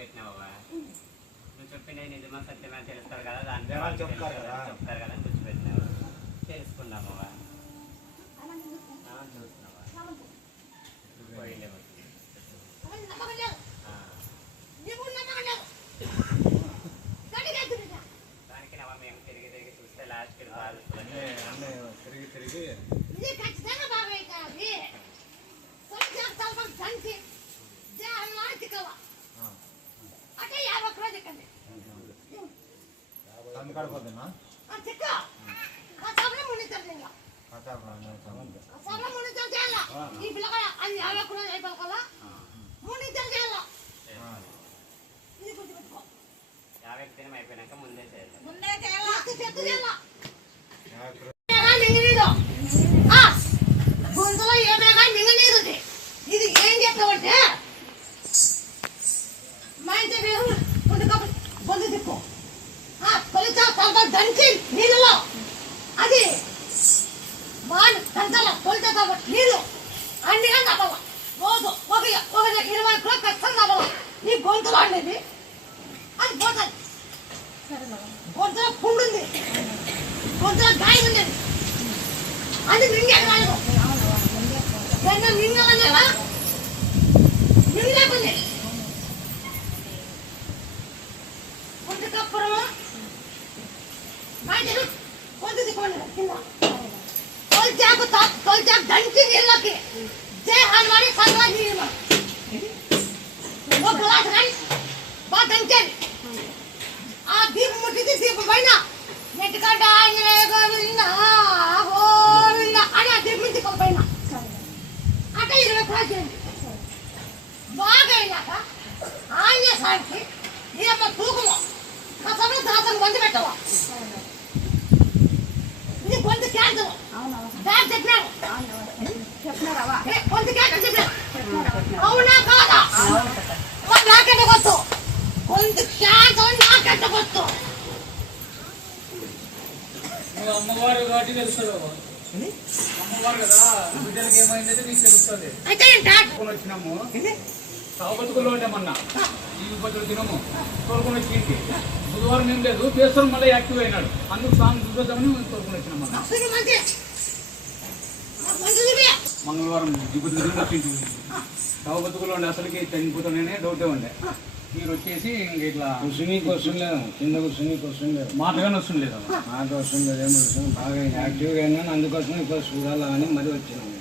పెట్టినావా నువ్వు చెప్పిండే నిజమా సత్యమా తెలుస్తారు కదా దాని చెప్తారు కదా అని కూర్చోబెట్టినావు తెలుసుకున్నామవా చూస్తున్నావా పోయిండే దానికి నవ్వ మేము తిరిగి తిరిగి చూస్తే లాస్ట్కి తిరిగి కడపొద్దునా అయిపోయినాక ముందే గొంతులో ఏమైనా మింగనీరు ఇది ఏం చెప్తావంటే మా ఇంటి మీరు బొందు తిప్పు కొలిచా కొంత దంచి నీళ్ళలో అది బాగా దంచాల కొలిచా కాబట్టి నీళ్ళు అన్నిగా నవ్వాల రోజు ఒక 20 కిలో ఖచ్చితంగా నవ్వాల నీ గొంతులో అనేది అది పోతుంది గొంతులో పుండు ఉంది గొంతులో గాయం ఉంది అది మింగే రాదు మింగలనేవా మింగలేకుంది కప్పురము బయట కొంచెం కింద తొలిచాకు దంచి నీళ్ళకి హనుమాని సగలా నీళ్ళు ఒక గ్లాస్ కానీ బాగా దంచేది ఆ దీపం ముట్టింది దీపం పైన నెట్టుకడ్డ గోవింద గోవింద అని ఆ దీపం నుంచి పైన అంటే 20 ప్రాచీనండి బాగా అయినాక ఆంజనేయ స్వామికి ఏమో తూకము కసము దాసం గొంతు పెట్టవా ఇది గొంతు క్యాన్సర్ దాని చెప్పినాడు గొంతు క్యాన్సర్ చెప్పాడు అవునా కాదా నాకెంత గొత్తు గొంతు క్యాన్సర్ నాకెంత గొత్తు అమ్మవారు కాబట్టి తెలుస్తుంది అమ్మవారు కదా బిడ్డలకి ఏమైందంటే నీకు తెలుస్తుంది వచ్చినాము సావబతుకుల్లో ఉండేమన్నా ఈ బతులు తినము తోలుకొని వచ్చింది బుధవారం ఏం లేదు పేస్తారు మళ్ళీ యాక్టివ్ అయినాడు అందుకు స్వామి చూద్దామని తోలుకొని వచ్చినామన్నా మంగళవారం దిగుతు తిరిగి వచ్చింది సావబతుకుల్లో ఉండే అసలుకి చనిపోతానే డౌటే ఉండే మీరు వచ్చేసి ఇంక ఇట్లా కుసునీకి వస్తుండలేదు కింద కుసునీకి వస్తుండలేదు మాటగానే వస్తుండలేదు మాట వస్తుండలేదు ఏం వస్తుంది బాగా యాక్టివ్గా అయినా అందుకోసం ఇప్పుడు చూడాలని మరి వచ్చినాము